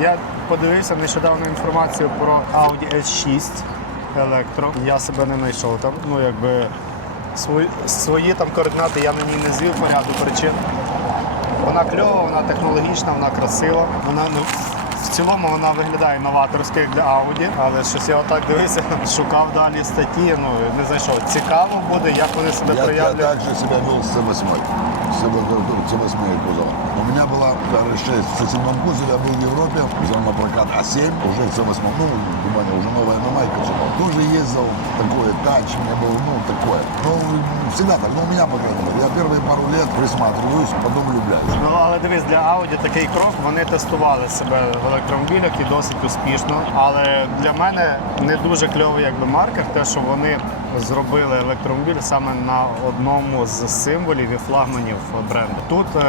Я подивився нещодавно інформацію про Audi S6 електро. Я себе не знайшов там. Ну, якби свої, свої там координати я на ній не звів по ряду причин. Вона кльова, вона технологічна, вона красива. Вона ну, в цілому вона виглядає новаторсько як для Audi, але щось я отак дивився, шукав далі статті, ну не знайшов. Цікаво буде, як вони себе Я, я проявлять. также себя вел с C8. С C8 кузов. У меня была R6 в C7 кузове, я был в Европе, взял на прокат А7, уже в C8, ну, внимание, уже новая мамайка, тоже ездил, такое, тач, у меня был, ну, такое. Ну, всегда так, ну, у меня, по крайней мере, я первые пару лет присматриваюсь, потом влюбляюсь. Ну але дивись, для Audi такий крок вони тестували себе в електромобілях і досить успішно. Але для мене не дуже кльовий якби маркер, те, що вони зробили електромобіль саме на одному з символів і флагманів бренду. Тут е,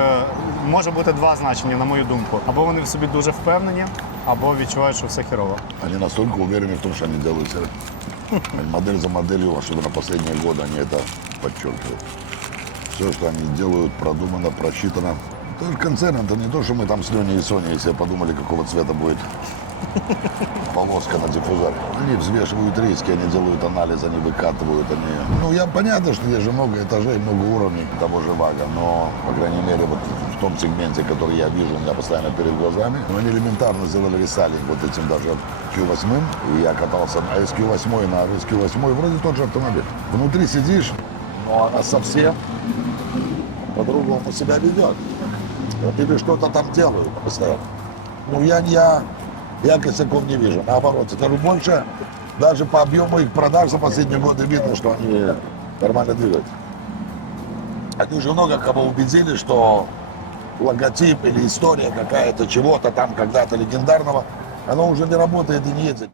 може бути два значення, на мою думку. Або вони в собі дуже впевнені, або відчувають, що все херово. Они настолько уверены в том, что они делают все. Модель за моделью, особенно последние годы, они это подчеркивают. Все, что они делают, продумано, просчитано. То есть концерн, это не то, что мы там с Леней и Соней себе подумали, какого цвета будет полоска на диффузоре. Они взвешивают риски, они делают анализ, они выкатывают, они... Ну, я понятно, что здесь же много этажей, много уровней того же ВАГа, но, по крайней мере, вот в том сегменте, который я вижу, у меня постоянно перед глазами, ну, они элементарно сделали ресайлинг вот этим даже Q8, и я катался на SQ8, на SQ8, вроде тот же автомобиль. Внутри сидишь, но совсем по-другому себя ведет. Или что-то там делают постоянно. Ну, я, я, я косяков не вижу. Наоборот, это больше, даже по объему их продаж за последние годы видно, что они нормально двигают. Они уже много кого убедили, что логотип или история какая-то чего-то там когда-то легендарного, оно уже не работает и не едет.